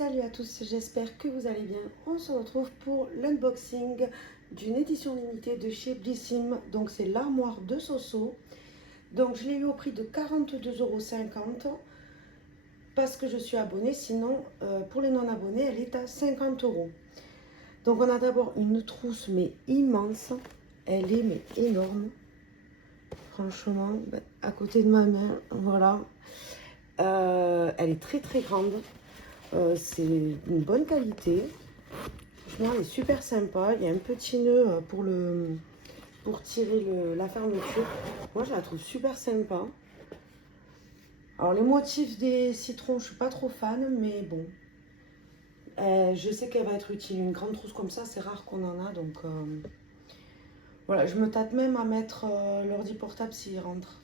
Salut à tous, j'espère que vous allez bien. On se retrouve pour l'unboxing d'une édition limitée de chez Blissim. Donc c'est l'armoire de Soso. Donc je l'ai eu au prix de 42,50 € parce que je suis abonnée. Sinon, pour les non-abonnés, elle est à 50 €. Donc on a d'abord une trousse mais immense. Elle est mais énorme. Franchement, à côté de ma main, voilà. Elle est très très grande. C'est une bonne qualité. Franchement, elle est super sympa. Il y a un petit nœud pour tirer la fermeture. Moi, je la trouve super sympa. Alors, les motifs des citrons, je suis pas trop fan, mais bon. Je sais qu'elle va être utile. Une grande trousse comme ça, c'est rare qu'on en a. Donc, voilà, je me tâte même à mettre l'ordi portable s'il rentre.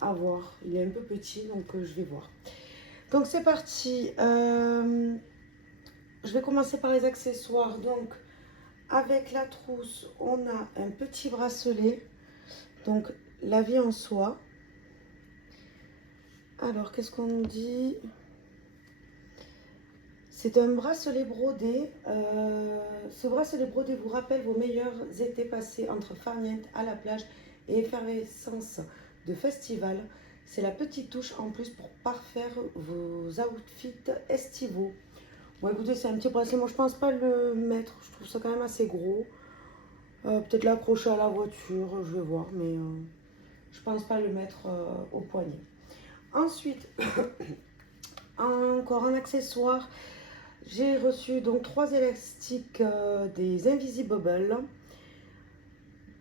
À voir. Il est un peu petit, donc je vais voir. Donc, c'est parti. Je vais commencer par les accessoires. Donc, avec la trousse, on a un petit bracelet. Donc, la vie en soie. Alors, qu'est-ce qu'on nous dit? C'est un bracelet brodé. Ce bracelet brodé vous rappelle vos meilleurs étés passés entre farniente à la plage et effervescence de festival. C'est la petite touche en plus pour parfaire vos outfits estivaux. Bon, écoutez, c'est un petit bracelet. Moi, je pense pas le mettre. Je trouve ça quand même assez gros. Peut-être l'accrocher à la voiture, je vais voir. Mais je pense pas le mettre au poignet. Ensuite, encore un accessoire. J'ai reçu donc 3 élastiques des Invisibobble.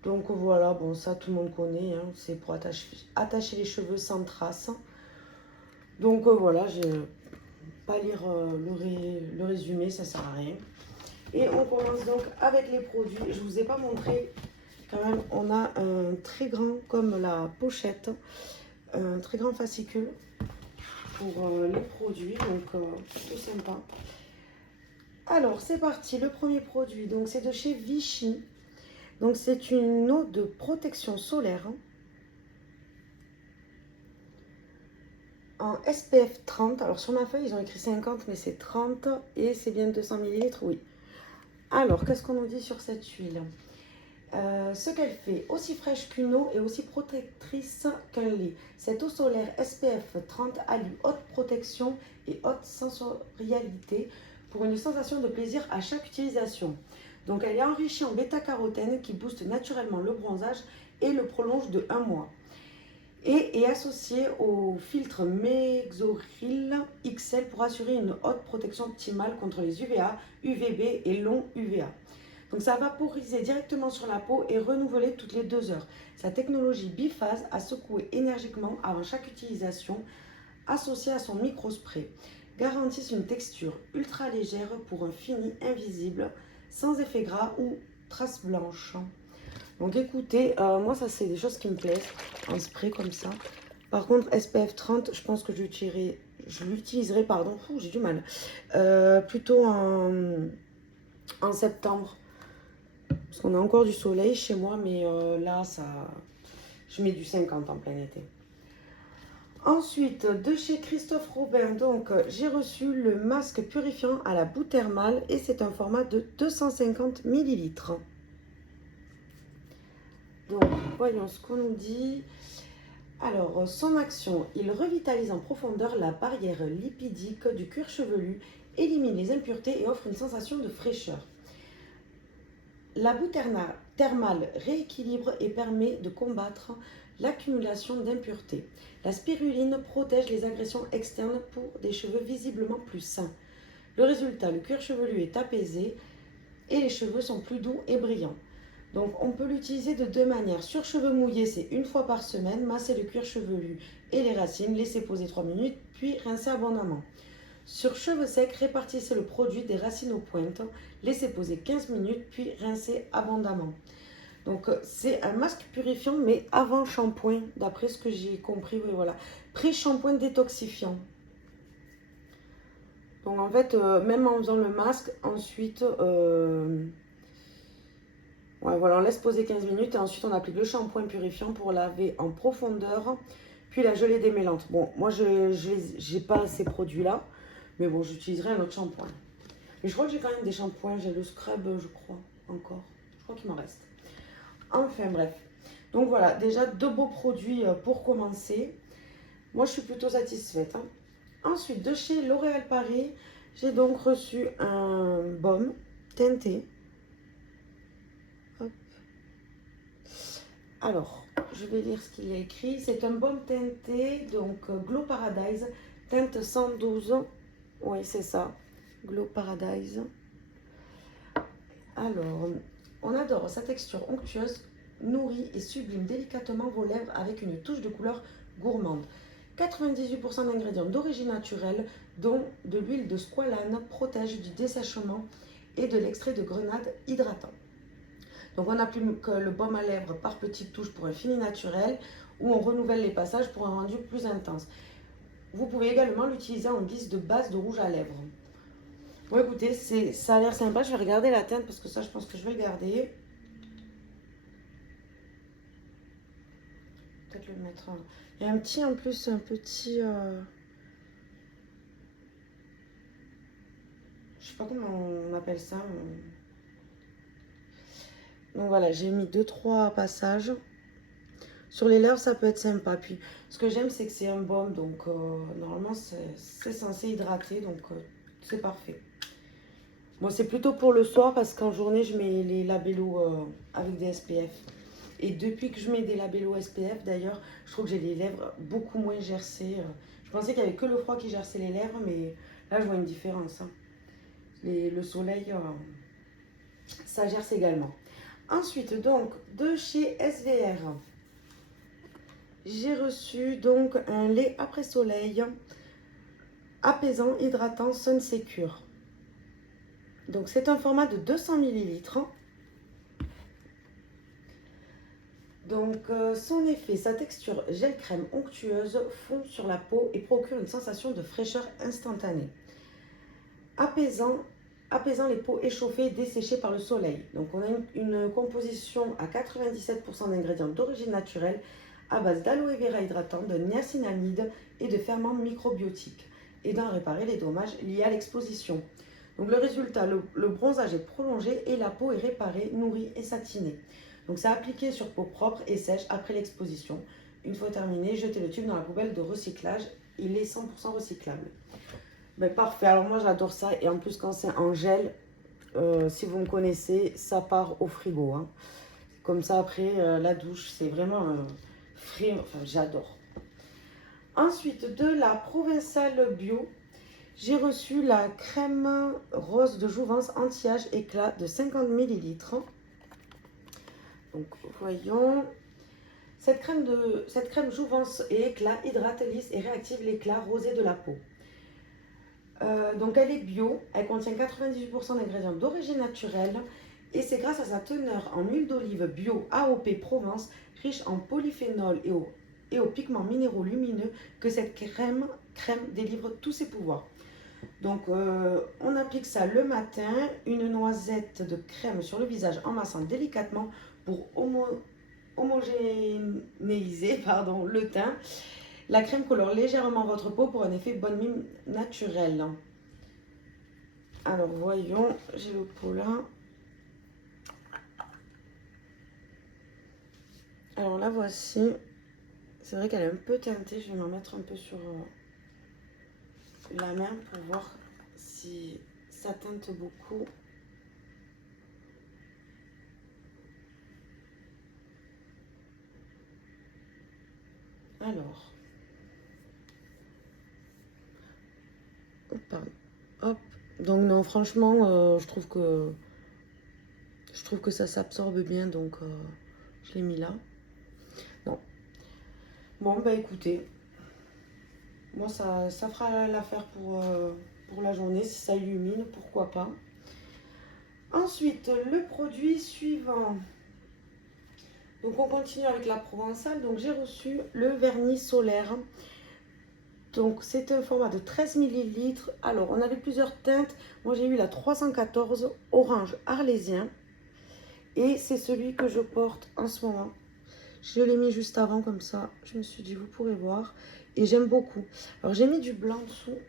Donc voilà, bon ça tout le monde connaît, hein, c'est pour attacher les cheveux sans trace. Donc voilà, je vais pas lire le résumé, ça sert à rien. Et on commence donc avec les produits. Je vous ai pas montré, quand même, on a un très grand, comme la pochette, un très grand fascicule pour les produits, donc tout sympa. Alors, c'est parti. Le premier produit, donc c'est de chez Vichy. Donc, c'est une eau de protection solaire en SPF 30. Alors, sur ma feuille, ils ont écrit 50, mais c'est 30 et c'est bien 200 ml, oui. Alors, qu'est-ce qu'on nous dit sur cette huile? Ce qu'elle fait, aussi fraîche qu'une eau et aussi protectrice qu'un lait. Cette eau solaire SPF 30 allie haute protection et haute sensorialité pour une sensation de plaisir à chaque utilisation. Donc elle est enrichie en bêta-carotène qui booste naturellement le bronzage et le prolonge de 1 mois. Et est associée au filtre Mexoryl XL pour assurer une haute protection optimale contre les UVA, UVB et longs UVA. Donc ça va vaporiser directement sur la peau et renouveler toutes les 2 heures. Sa technologie biphase à secouer énergiquement avant chaque utilisation, associée à son microspray, garantissent une texture ultra légère pour un fini invisible, sans effet gras ou traces blanches. Donc écoutez, moi ça c'est des choses qui me plaisent, un spray comme ça. Par contre SPF 30, je pense que je l'utiliserai, pardon, j'ai du mal, plutôt en septembre. Parce qu'on a encore du soleil chez moi, mais là, je mets du 50 en plein été. Ensuite, de chez Christophe Robin, donc j'ai reçu le masque purifiant à la boue thermale et c'est un format de 250 ml. Donc, voyons ce qu'on nous dit. Alors, son action, il revitalise en profondeur la barrière lipidique du cuir chevelu, élimine les impuretés et offre une sensation de fraîcheur. La boue thermale rééquilibre et permet de combattre l'accumulation d'impuretés. La spiruline protège les agressions externes pour des cheveux visiblement plus sains. Le résultat, le cuir chevelu est apaisé et les cheveux sont plus doux et brillants. Donc on peut l'utiliser de 2 manières. Sur cheveux mouillés, c'est 1 fois par semaine. Masser le cuir chevelu et les racines, laisser poser 3 minutes, puis rincer abondamment. Sur cheveux secs, répartissez le produit des racines aux pointes, laissez poser 15 minutes, puis rincez abondamment. Donc c'est un masque purifiant, mais avant shampoing, d'après ce que j'ai compris, oui, voilà. Pré-shampoing détoxifiant. Donc en fait, même en faisant le masque, ensuite, ouais, voilà, on laisse poser 15 minutes et ensuite on applique le shampoing purifiant pour laver en profondeur, puis la gelée démêlante. Bon, moi je n'ai pas ces produits-là. Mais bon, j'utiliserai un autre shampoing. Mais je crois que j'ai quand même des shampoings. J'ai le scrub, je crois, encore. Je crois qu'il m'en reste. Enfin, bref. Donc voilà, déjà 2 beaux produits pour commencer. Moi, je suis plutôt satisfaite. Hein. Ensuite, de chez L'Oréal Paris, j'ai donc reçu un baume teinté. Hop. Alors, je vais lire ce qu'il y a écrit. C'est un baume teinté, donc Glow Paradise, teinte 112. Oui, c'est ça, Glow Paradise. Alors, on adore sa texture onctueuse, nourrit et sublime délicatement vos lèvres avec une touche de couleur gourmande. 98% d'ingrédients d'origine naturelle, dont de l'huile de squalane, protège du dessèchement et de l'extrait de grenade hydratant. Donc on applique le baume à lèvres par petites touches pour un fini naturel ou on renouvelle les passages pour un rendu plus intense. Vous pouvez également l'utiliser en guise de base de rouge à lèvres. Bon écoutez, ça a l'air sympa, je vais regarder la teinte parce que ça je pense que je vais le garder. Peut-être le mettre... Il y a un petit en plus, un petit... Je sais pas comment on appelle ça. Donc voilà, j'ai mis 2-3 passages. Sur les lèvres, ça peut être sympa. Puis, ce que j'aime, c'est que c'est un baume. Donc, normalement, c'est censé hydrater. Donc, c'est parfait. Bon, c'est plutôt pour le soir parce qu'en journée, je mets les labellos avec des SPF. Et depuis que je mets des labellos SPF, d'ailleurs, je trouve que j'ai les lèvres beaucoup moins gercées. Je pensais qu'il n'y avait que le froid qui gerçait les lèvres, mais là, je vois une différence. Hein. Le soleil, ça gerce également. Ensuite, donc, de chez SVR, j'ai reçu donc un lait après soleil apaisant, hydratant, Sun Secure. Donc, c'est un format de 200 ml. Donc, son effet, sa texture gel crème onctueuse fond sur la peau et procure une sensation de fraîcheur instantanée. Apaisant les peaux échauffées et desséchées par le soleil. Donc, on a une composition à 97% d'ingrédients d'origine naturelle à base d'aloe vera hydratant, de niacinamide et de ferments microbiotiques, aidant à réparer les dommages liés à l'exposition. Donc, le résultat, le bronzage est prolongé et la peau est réparée, nourrie et satinée. Donc, c'est appliqué sur peau propre et sèche après l'exposition. Une fois terminé, jetez le tube dans la poubelle de recyclage. Il est 100% recyclable. Ben, parfait, alors moi j'adore ça et en plus quand c'est en gel, si vous me connaissez, ça part au frigo. Hein. Comme ça après la douche, c'est vraiment frais, enfin j'adore. Ensuite de la Provençale Bio, j'ai reçu la crème rose de jouvence anti-âge éclat de 50 ml. Donc voyons, cette crème jouvence et éclat hydrate, lisse et réactive l'éclat rosé de la peau. Donc elle est bio, elle contient 98% d'ingrédients d'origine naturelle et c'est grâce à sa teneur en huile d'olive bio AOP Provence, riche en polyphénol et aux pigments minéraux lumineux que cette crème délivre tous ses pouvoirs. Donc on applique ça le matin, une noisette de crème sur le visage en massant délicatement pour homogénéiser le teint. La crème colore légèrement votre peau pour un effet bonne mine naturel. Alors voyons, j'ai le pot là. Alors la voici. C'est vrai qu'elle est un peu teintée. Je vais m'en mettre un peu sur la main pour voir si ça teinte beaucoup. Alors. Oh, pardon. Hop. Donc non, franchement, je trouve que ça s'absorbe bien, donc je l'ai mis là. Non. Bon, bah écoutez, moi ça fera l'affaire pour la journée. Si ça illumine, pourquoi pas. Ensuite, le produit suivant. Donc on continue avec la Provençale. Donc j'ai reçu le vernis solaire. Donc c'est un format de 13 ml. Alors on avait plusieurs teintes. Moi j'ai eu la 314 orange arlésien. Et c'est celui que je porte en ce moment. Je l'ai mis juste avant comme ça. Je me suis dit vous pourrez voir. Et j'aime beaucoup. Alors j'ai mis du blanc dessous.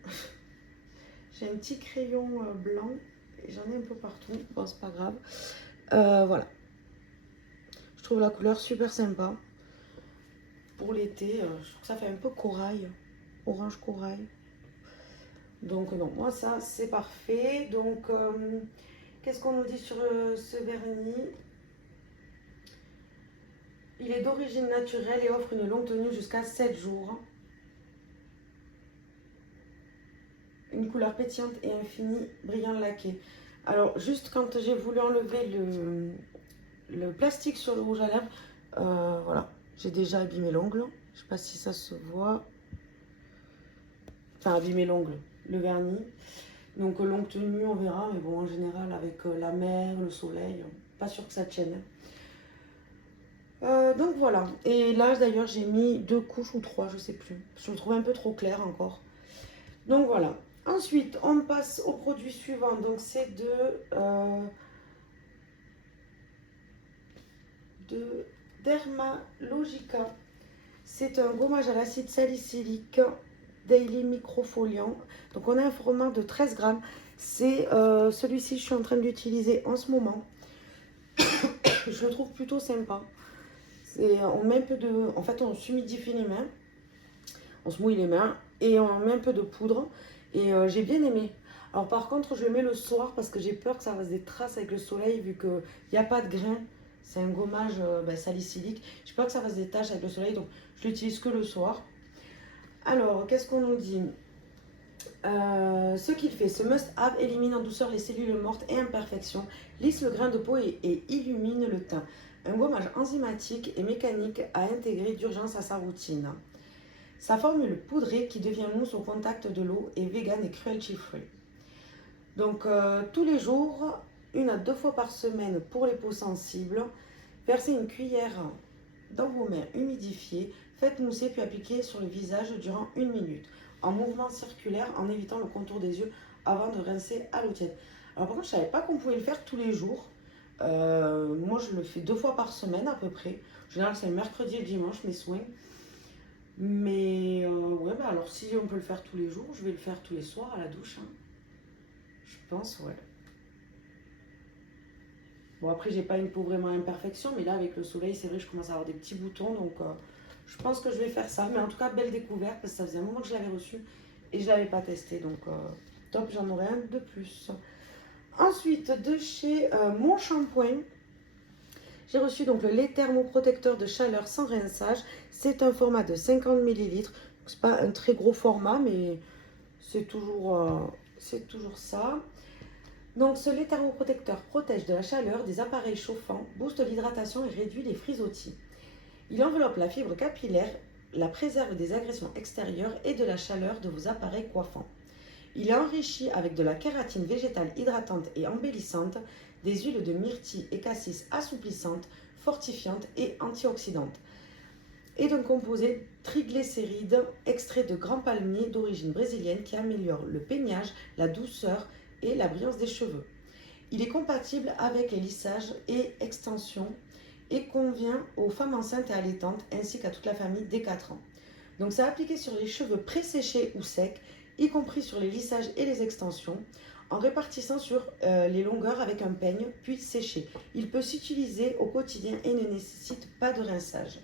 J'ai un petit crayon blanc et j'en ai un peu partout. Bon, c'est pas grave. Voilà. Je trouve la couleur super sympa. Pour l'été, je trouve que ça fait un peu corail. Orange corail. Donc non, moi ça c'est parfait. Donc qu'est-ce qu'on nous dit sur ce vernis? Il est d'origine naturelle et offre une longue tenue jusqu'à 7 jours. Une couleur pétillante et infinie, brillant laqué. Alors juste quand j'ai voulu enlever le plastique sur le rouge à lèvres, voilà, j'ai déjà abîmé l'ongle. Je sais pas si ça se voit. Enfin abîmé l'ongle, le vernis. Donc longue tenue, on verra, mais bon, en général, avec la mer, le soleil, pas sûr que ça tienne. Donc voilà. Et là, d'ailleurs, j'ai mis 2 couches ou 3, je sais plus. Je le trouve un peu trop clair encore. Donc voilà. Ensuite, on passe au produit suivant. Donc c'est de Dermalogica. C'est un gommage à l'acide salicylique Daily Microfoliant. Donc on a un format de 13 grammes. C'est celui-ci que je suis en train d'utiliser en ce moment. Je le trouve plutôt sympa. On met un peu de... En fait, on s'humidifie les mains. On se mouille les mains. Et on met un peu de poudre. Et j'ai bien aimé. Alors par contre, je le mets le soir parce que j'ai peur que ça fasse des traces avec le soleil vu qu'il n'y a pas de grains. C'est un gommage salicylique. J'ai peur que ça fasse des taches avec le soleil. Donc je l'utilise que le soir. Alors, qu'est-ce qu'on nous dit? Ce qu'il fait, ce must-have élimine en douceur les cellules mortes et imperfections, lisse le grain de peau et illumine le teint. Un gommage enzymatique et mécanique à intégrer d'urgence à sa routine. Sa formule poudrée qui devient mousse au contact de l'eau est vegan et cruelty free. Donc tous les jours, 1 à 2 fois par semaine pour les peaux sensibles. Versez une cuillère dans vos mains humidifiées, faites mousser puis appliquez sur le visage durant 1 minute, en mouvement circulaire en évitant le contour des yeux avant de rincer à l'eau tiède. Alors par contre, je ne savais pas qu'on pouvait le faire tous les jours. Moi, je le fais 2 fois par semaine à peu près. En général, c'est le mercredi et le dimanche, mes soins. Mais ouais, bah alors si on peut le faire tous les jours, je vais le faire tous les soirs à la douche. Hein. Je pense, ouais. Bon, après, j'ai pas une peau vraiment imperfection, mais là, avec le soleil, c'est vrai, je commence à avoir des petits boutons, donc je pense que je vais faire ça. Mais en tout cas, belle découverte, parce que ça faisait un moment que je l'avais reçu et je ne l'avais pas testé, donc top, j'en aurai un de plus. Ensuite, de chez Mon Shampoing, j'ai reçu donc le lait thermoprotecteur de chaleur sans rinçage. C'est un format de 50 ml. C'est pas un très gros format, mais c'est toujours ça. Donc ce lait thermoprotecteur protège de la chaleur des appareils chauffants, booste l'hydratation et réduit les frisottis. Il enveloppe la fibre capillaire, la préserve des agressions extérieures et de la chaleur de vos appareils coiffants. Il est enrichi avec de la kératine végétale hydratante et embellissante, des huiles de myrtille et cassis assouplissantes, fortifiantes et antioxydantes, et d'un composé triglycéride extrait de grands palmiers d'origine brésilienne qui améliore le peignage, la douceur et la brillance des cheveux. Il est compatible avec les lissages et extensions et convient aux femmes enceintes et allaitantes ainsi qu'à toute la famille dès 4 ans. Donc c'est appliqué sur les cheveux préséchés ou secs, y compris sur les lissages et les extensions, en répartissant sur les longueurs avec un peigne, puis séché. Il peut s'utiliser au quotidien et ne nécessite pas de rinçage.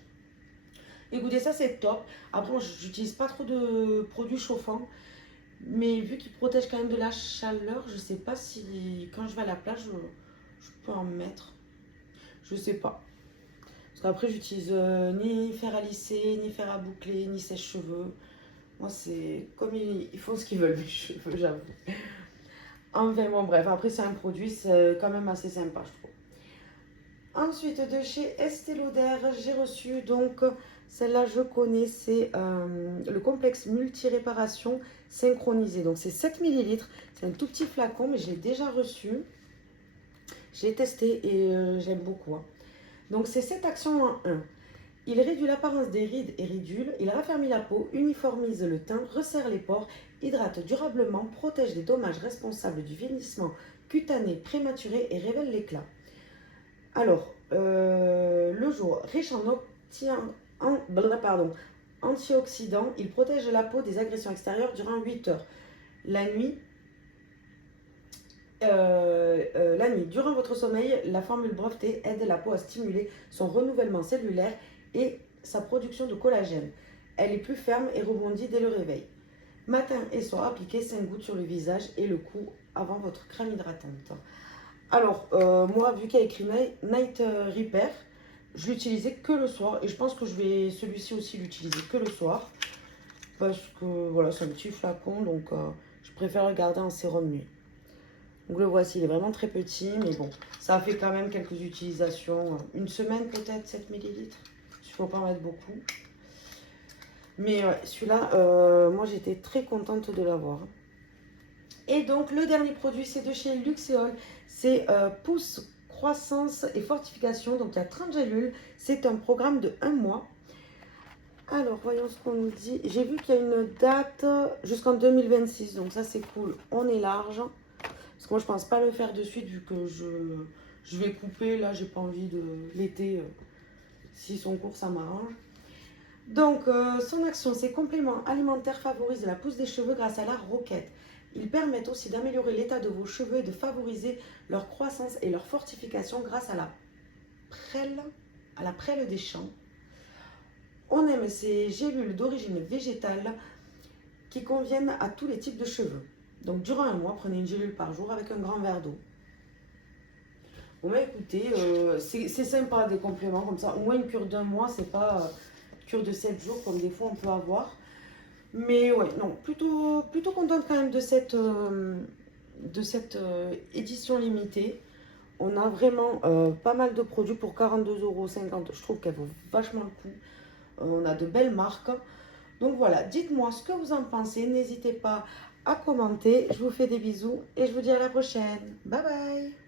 Écoutez, ça c'est top. Après, moi, j'utilise pas trop de produits chauffants, mais vu qu'ils protègent quand même de la chaleur, je sais pas si quand je vais à la plage, je peux en mettre. Je sais pas. Parce qu'après, j'utilise ni fer à lisser, ni fer à boucler, ni sèche-cheveux. Moi, c'est comme ils font ce qu'ils veulent, mes cheveux, j'avoue. Enfin, bon, bref, après, c'est un produit, c'est quand même assez sympa, je trouve. Ensuite, de chez Estée Lauder, j'ai reçu donc, celle-là, je connais, c'est le complexe multi-réparation synchronisé. Donc, c'est 7 ml, c'est un tout petit flacon, mais je l'ai déjà reçu. Je l'ai testé et j'aime beaucoup. Hein. Donc, c'est 7 actions en 1. Il réduit l'apparence des rides et ridules, il raffermit la peau, uniformise le teint, resserre les pores, hydrate durablement, protège des dommages responsables du vieillissement cutané prématuré et révèle l'éclat. Alors, le jour, riche antioxydants, il protège la peau des agressions extérieures durant 8 heures. La nuit, la nuit. Durant votre sommeil, la formule brevetée aide la peau à stimuler son renouvellement cellulaire et sa production de collagène. Elle est plus ferme et rebondit dès le réveil. Matin et soir, appliquez 5 gouttes sur le visage et le cou avant votre crème hydratante. Alors, moi, vu qu'il y a écrit Night Repair, je l'utilisais que le soir et je pense que je vais celui-ci aussi l'utiliser que le soir parce que voilà, c'est un petit flacon donc je préfère le garder en sérum nuit. Donc le voici, il est vraiment très petit, mais bon, ça a fait quand même quelques utilisations. Une semaine peut-être, 7 millilitres. Il ne faut pas en mettre beaucoup. Mais ouais, celui-là, moi j'étais très contente de l'avoir. Et donc le dernier produit, c'est de chez Luxéol. C'est Pousse, Croissance et Fortification. Donc il y a 30 gélules. C'est un programme de 1 mois. Alors, voyons ce qu'on nous dit. J'ai vu qu'il y a une date jusqu'en 2026. Donc ça, c'est cool. On est large. Parce que moi, je pense pas le faire de suite vu que je vais couper. Là, j'ai pas envie de l'été. Si son cours, ça m'arrange. Donc, son action, c'est complément alimentaire favorise la pousse des cheveux grâce à la roquette. Ils permettent aussi d'améliorer l'état de vos cheveux et de favoriser leur croissance et leur fortification grâce à la prêle des champs. On aime ces gélules d'origine végétale qui conviennent à tous les types de cheveux. Donc, durant 1 mois, prenez une gélule par jour avec un grand verre d'eau. Bon, bah écoutez, c'est sympa des compléments comme ça. Au moins une cure d'1 mois, c'est pas cure de 7 jours comme des fois on peut avoir. Mais ouais, non, plutôt contente quand même de cette édition limitée. On a vraiment pas mal de produits pour 42,50 €. Je trouve qu'elle vaut vachement le coup. On a de belles marques. Donc voilà, dites-moi ce que vous en pensez. N'hésitez pas à commenter. Je vous fais des bisous et je vous dis à la prochaine. Bye bye!